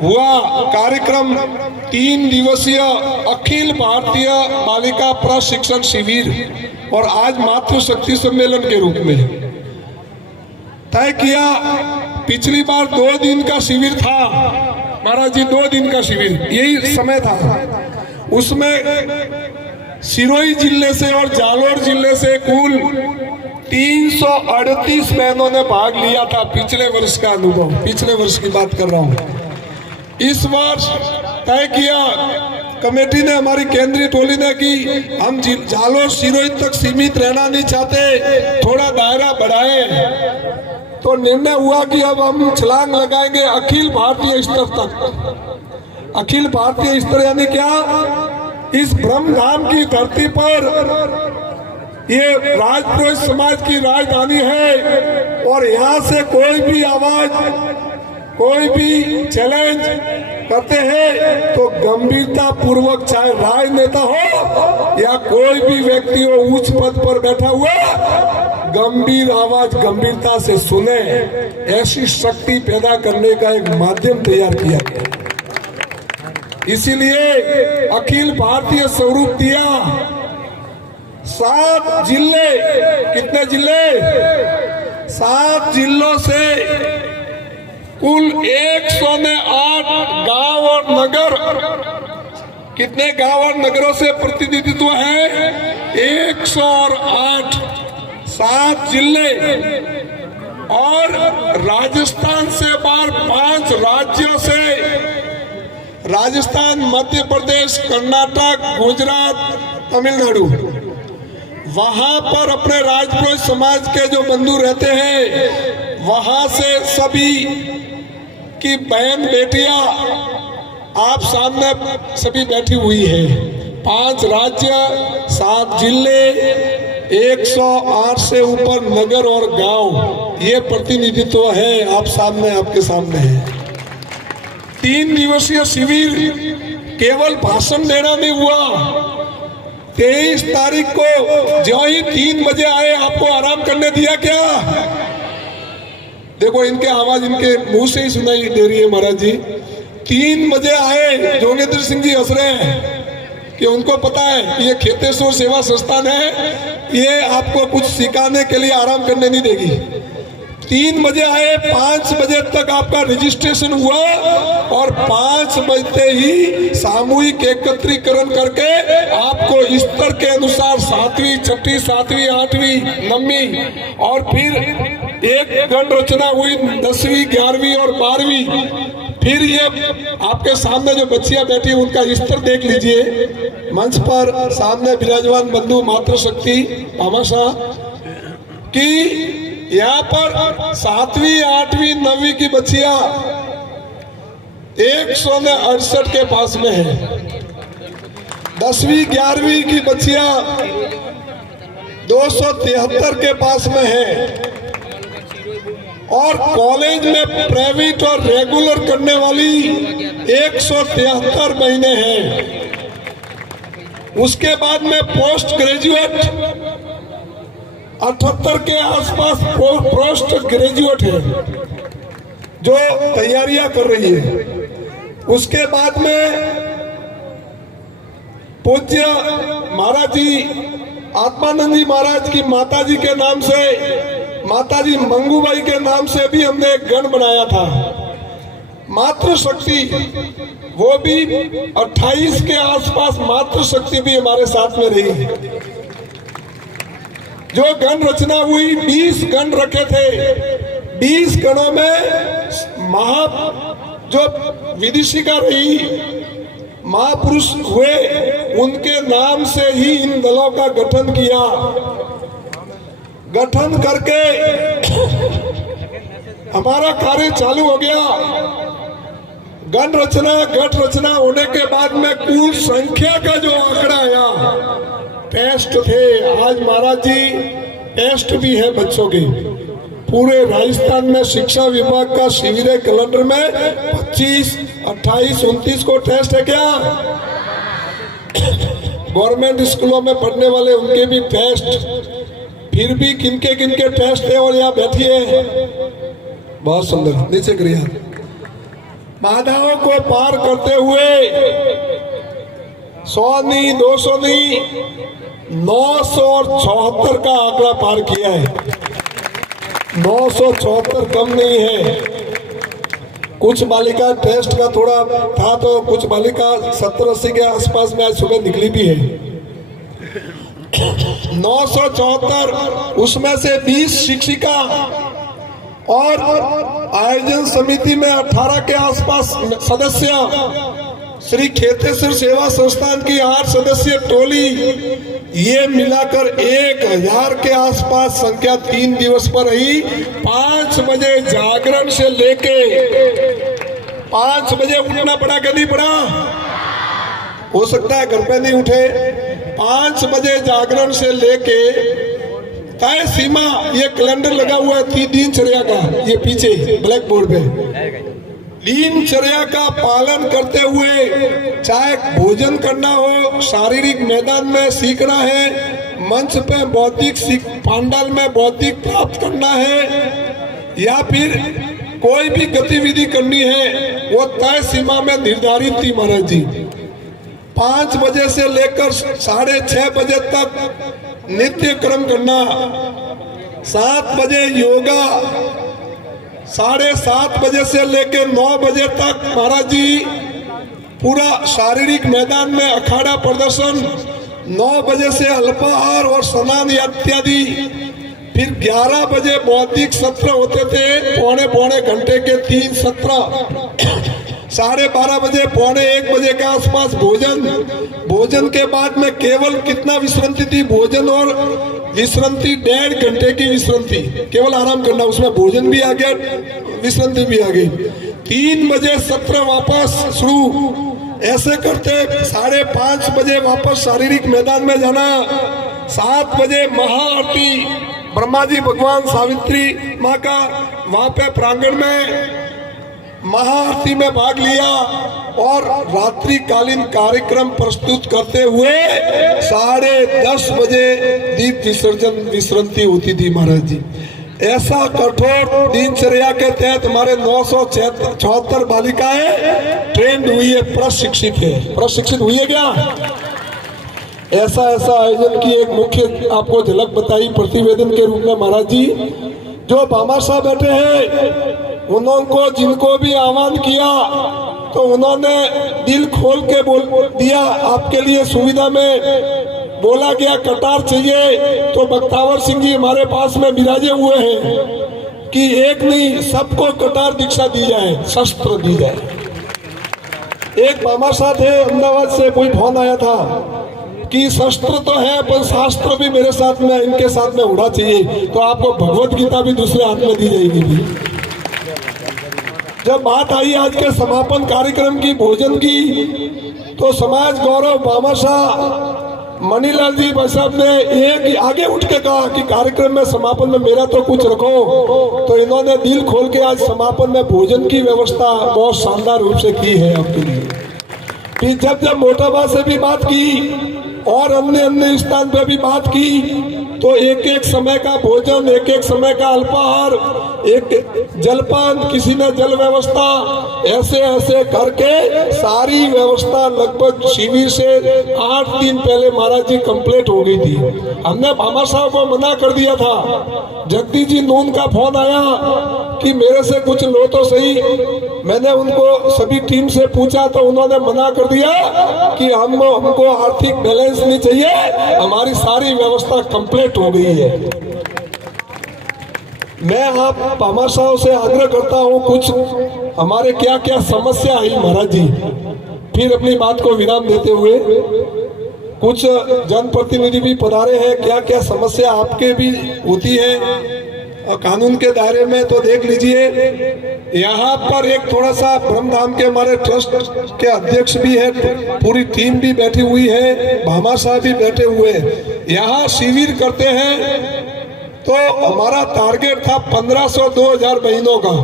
हुआ कार्यक्रम 3 दिवसीय अखिल भारतीय बालिका प्रशिक्षण शिविर और आज मातृशक्ति सम्मेलन के रूप में तय किया। पिछली बार 2 दिन का शिविर था महाराज जी, 2 दिन का शिविर यही समय था। उसमें सिरोही जिले से और जालोर जिले से कुल 338 बहनों ने भाग लिया था। पिछले वर्ष का अनुभव, पिछले वर्ष की बात कर रहा हूँ। इस वर्ष तय किया कमेटी ने, हमारी केंद्रीय टोली ने, कि हम जालोर सिरोही तक सीमित रहना नहीं चाहते, थोड़ा दायरा बढ़ाए। तो निर्णय हुआ कि अब हम छलांग लगाएंगे अखिल भारतीय स्तर तक। अखिल भारतीय स्तर यानी क्या? इस ब्रह्मधाम की धरती पर ये राजपुरोहित समाज की राजधानी है और यहाँ से कोई भी आवाज, कोई भी चैलेंज करते हैं तो गंभीरता पूर्वक, चाहे राजनेता हो या कोई भी व्यक्ति हो उच्च पद पर बैठा हुआ, गंभीर आवाज गंभीरता से सुने, ऐसी शक्ति पैदा करने का एक माध्यम तैयार किया गया। इसीलिए अखिल भारतीय स्वरूप दिया। 7 जिले, कितने जिले? 7 जिलों से कुल 108 गांव और नगर। कितने गांव और नगरों से प्रतिनिधित्व है? 108। 7 जिले और राजस्थान से बाहर 5 राज्यों से, राजस्थान, मध्य प्रदेश, कर्नाटक, गुजरात, तमिलनाडु, वहां पर अपने राजपुरोहित समाज के जो बंधु रहते हैं, वहां से सभी की बहन बेटियां आप सामने सभी बैठी हुई है। 5 राज्य, 7 जिले, 108 से ऊपर नगर और गांव, ये प्रतिनिधित्व है आप सामने, आपके सामने है। 3 दिवसीय शिविर केवल भाषण देना नहीं हुआ। 23 तारीख को जो ही 3 बजे आए, आपको आराम करने दिया क्या? देखो इनके आवाज इनके मुंह से ही सुनाई दे रही है महाराज जी। 3 बजे आए, जोगेंद्र सिंह जी हंस रहे हैं कि उनको पता है कि ये खेतेश्वर सेवा संस्थान है, ये आपको कुछ सिखाने के लिए आराम करने नहीं देगी। 3 बजे आए, 5 बजे तक आपका रजिस्ट्रेशन हुआ और 5 बजते ही सामूहिक एकत्रीकरण करके आपको स्तर के अनुसार 7वीं, 6वीं, 7वीं, 8वीं, 9वीं और फिर एक गण रचना हुई 10वीं, 11वीं और 12वीं। फिर ये आपके सामने जो बच्चियां बैठी उनका स्तर देख लीजिए। मंच पर सामने विराजमान बंधु मातृशक्ति भामाशाह की यहाँ पर 7वीं, 8वीं, 9वीं की बच्चियां 168 के पास में है। 10वीं, 11वीं की बच्चियां 273 के पास में है और कॉलेज में प्राइवेट और रेगुलर करने वाली 173 महीने हैं। उसके बाद में पोस्ट ग्रेजुएट 78 के आसपास पोस्ट ग्रेजुएट है जो तैयारियां कर रही है। उसके बाद में पूज्य महाराज जी आत्मानंद जी महाराज की माता जी के नाम से, माताजी मंगूबाई के नाम से भी हमने एक गण बनाया था मातृशक्ति। वो भी 28 के आसपास मातृशक्ति भी हमारे साथ में रही। जो गण रचना हुई, 20 गण रखे थे। 20 गणों में जो विदिशिका रही, महापुरुष हुए, उनके नाम से ही इन दलों का गठन किया। गठन करके हमारा कार्य चालू हो गया। गण रचना, गठ रचना होने के बाद में कुल संख्या का जो आंकड़ा आया, टेस्ट थे। आज महाराज जी टेस्ट भी है बच्चों के। पूरे राजस्थान में शिक्षा विभाग का शिविर कैलेंडर में 25, 28, 29 को टेस्ट है क्या? गवर्नमेंट स्कूलों में पढ़ने वाले उनके भी टेस्ट। फिर भी किनके किनके टेस्ट है और यहाँ बैठिए, बहुत सुंदर, नीचे करिए। बाधाओं को पार करते हुए 100 नहीं, 200 नहीं, 974 का आंकड़ा पार किया है। 974 कम नहीं है। कुछ बालिका टेस्ट का थोड़ा था तो कुछ बालिका 70-80 के आसपास में आज सुबह निकली भी है। 974, उसमें से 20 शिक्षिका और आयोजन समिति में 18 के आसपास सदस्य, श्री खेतेश्वर सेवा संस्थान की 8 सदस्यीय टोली, ये मिलाकर 1000 के आसपास संख्या 3 दिवस पर रही। 5 बजे जागरण से लेके 5 बजे उठना पड़ा कि नहीं पड़ा? हो सकता है घर पे नहीं उठे। 5 बजे जागरण से लेके तय सीमा, ये कैलेंडर लगा हुआ है दिनचर्या का, ये पीछे ब्लैक बोर्ड पे दिनचर्या का पालन करते हुए, चाहे भोजन करना हो, शारीरिक मैदान में सीखना है, मंच पे बौद्धिक पांडाल में बौद्धिक प्राप्त करना है, या फिर कोई भी गतिविधि करनी है, वो तय सीमा में निर्धारित थी महाराज जी। 5 बजे से लेकर 6:30 बजे तक नित्य क्रम करना, 7 बजे योगा, 7:30 बजे से लेकर 9 बजे तक महाराज जी पूरा शारीरिक मैदान में अखाड़ा प्रदर्शन, 9 बजे से अल्पाहार और स्नान इत्यादि, फिर 11 बजे बौद्धिक सत्र होते थे, पौने घंटे के 3 सत्र, 12:30 बजे 1 बजे के आसपास भोजन के बाद में केवल कितना विश्रांति थी? भोजन और विश्रांति 1.5 घंटे की विश्रांति, केवल आराम करना, उसमें भोजन भी आ गया, विश्रांति भी आ गई। 3 बजे सत्र वापस शुरू, ऐसे करते 5:30 बजे वापस शारीरिक मैदान में जाना। 7 बजे महाआरती, ब्रह्मा जी भगवान सावित्री माँ का वहां पे प्रांगण में महाआरती में भाग लिया और रात्रिकालीन कार्यक्रम प्रस्तुत करते हुए 10:30 बजे दीप विसर्जन विश्रांति होती थी महाराज जी। ऐसा कठोर दिनचर्या के तहत हमारे 974 बालिकाएं ट्रेंड हुई है, प्रशिक्षित हुई है। क्या ऐसा आयोजन की एक मुख्य आपको झलक बताई प्रतिवेदन के रूप में महाराज जी। जो भामाशाह बैठे हैं, उनको जिनको भी आह्वान किया तो उन्होंने दिल खोल के बोल दिया। आपके लिए सुविधा में बोला गया कटार चाहिए, तो बख्तावर सिंह जी हमारे पास में विराजे हुए हैं कि एक नहीं, सबको कटार दीक्षा दी जाए, शस्त्र दी जाए। एक भामाशाह थे अहमदाबाद से, कोई फोन आया था कि शस्त्र तो है पर शास्त्र भी मेरे साथ में, इनके साथ में होना चाहिए, तो आपको भगवत गीता भी दूसरे हाथ में दी जाएगी। जब बात आई आज के समापन कार्यक्रम की, भोजन की, तो समाज गौरव भामाशाह मणिलाल जी साहब ने एक आगे उठ के कहा कि कार्यक्रम में समापन में मेरा तो कुछ रखो, तो इन्होंने दिल खोल के आज समापन में भोजन की व्यवस्था बहुत शानदार रूप से की है आपके लिए। फिर जब मोटाबा से भी बात की और अन्य स्थान पे भी बात की, तो एक समय का भोजन, एक समय का अल्पाहार, एक जलपान, किसी ने जल व्यवस्था, ऐसे करके सारी व्यवस्था लगभग शिविर से 8 दिन पहले महाराज जी कंप्लीट हो गई थी। हमने भामाशाह को मना कर दिया था। जगदीश जी नून का फोन आया कि मेरे से कुछ लो तो सही। मैंने उनको सभी टीम से पूछा तो उन्होंने मना कर दिया कि हमको आर्थिक बैलेंस नहीं चाहिए, हमारी सारी व्यवस्था कंप्लीट हो गई है। मैं आप भामाशाह से आग्रह करता हूं, कुछ हमारे क्या क्या समस्या आई महाराज जी, फिर अपनी बात को विराम देते हुए कुछ जनप्रतिनिधि भी पधारे हैं, क्या क्या समस्या आपके भी होती है कानून के दायरे में, तो देख लीजिए। यहाँ पर एक थोड़ा सा ब्रह्मधाम के हमारे ट्रस्ट के अध्यक्ष भी है, पूरी टीम भी बैठी हुई है, भामाशाह भी बैठे हुए हैं। यहाँ शिविर करते हैं तो हमारा टारगेट था 1500-2000 बहनों का,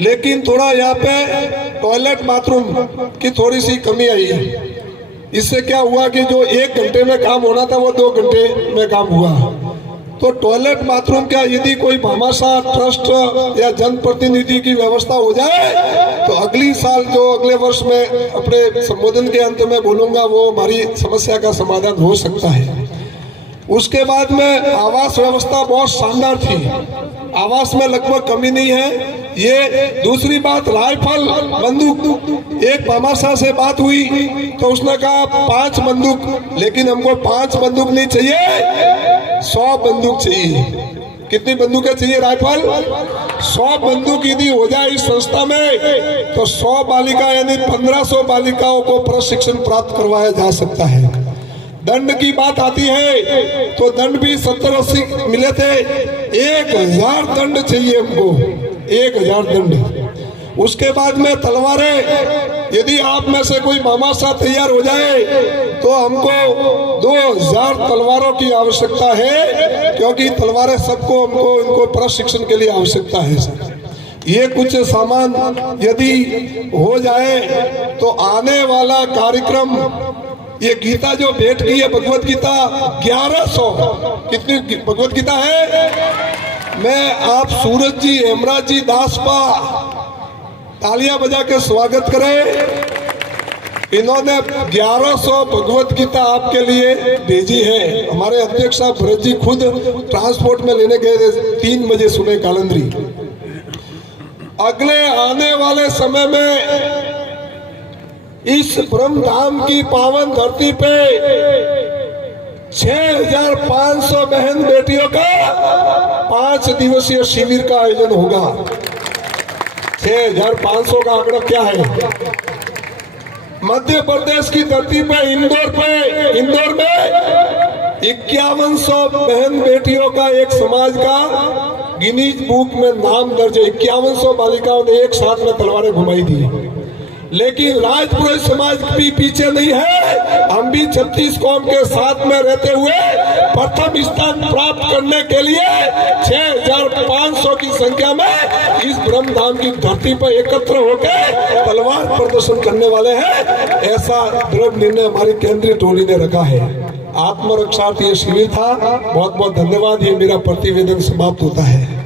लेकिन थोड़ा यहाँ पे टॉयलेट बाथरूम की थोड़ी सी कमी आई। इससे क्या हुआ कि जो 1 घंटे में काम होना था वो 2 घंटे में काम हुआ। तो टॉयलेट बाथरूम का यदि कोई भामाशाह ट्रस्ट या जनप्रतिनिधि की व्यवस्था हो जाए तो अगली साल जो अगले वर्ष में अपने संबोधन के अंत में बोलूंगा वो हमारी समस्या का समाधान हो सकता है। उसके बाद में आवास व्यवस्था बहुत शानदार थी, आवास में लगभग कमी नहीं है। ये दूसरी बात, राइफल बंदूक, एक पामाशाह से बात हुई तो उसने कहा 5 बंदूक, लेकिन हमको 5 बंदूक नहीं चाहिए, 100 बंदूक चाहिए। कितनी बंदूकें चाहिए? राइफल 100 बंदूक यदि हो जाए इस संस्था में तो 100 बालिका यानी 1500 बालिकाओं को प्रशिक्षण प्राप्त करवाया जा सकता है। दंड की बात आती है तो दंड भी 70-80 मिले थे, 1000 दंड चाहिए हमको, 1000 दंड। उसके बाद में तलवारें, यदि आप में से कोई मामाशाह तैयार हो जाए तो हमको 2000 तलवारों की आवश्यकता है, क्योंकि तलवारें सबको हमको इनको प्रशिक्षण के लिए आवश्यकता है। ये कुछ सामान यदि हो जाए तो आने वाला कार्यक्रम, ये गीता जो भेंट की है भगवत गीता 1100, कितनी भगवत गीता है? मैं आप सूरज जी, हेमराज जी, दासपा तालियां बजा के स्वागत करें। इन्होंने 1100 भगवत गीता आपके लिए भेजी है। हमारे अध्यक्ष साहब भरत जी खुद ट्रांसपोर्ट में लेने गए थे, 3 बजे सुबह कालंदरी। अगले आने वाले समय में इस ब्रह्म धाम की पावन धरती पे 6500 बहन बेटियों का 5 दिवसीय शिविर का आयोजन होगा। 6500 का आंकड़ा क्या है? मध्य प्रदेश की धरती पे इंदौर में 5100 बहन बेटियों का एक समाज का गिनीज बुक में नाम दर्ज है। 5100 बालिकाओं ने एक साथ में तलवारें घुमाई दी। लेकिन राजपुरोहित समाज भी पीछे नहीं है, हम भी 36 कौम के साथ में रहते हुए प्रथम स्थान प्राप्त करने के लिए 6500 की संख्या में इस ब्रह्मधाम की धरती पर एकत्र होकर तलवार प्रदर्शन करने वाले हैं। ऐसा दृढ़ निर्णय हमारी केंद्रीय टोली ने रखा है। आत्मरक्षार्थ ये शिविर था। बहुत बहुत धन्यवाद। ये मेरा प्रतिवेदन समाप्त होता है।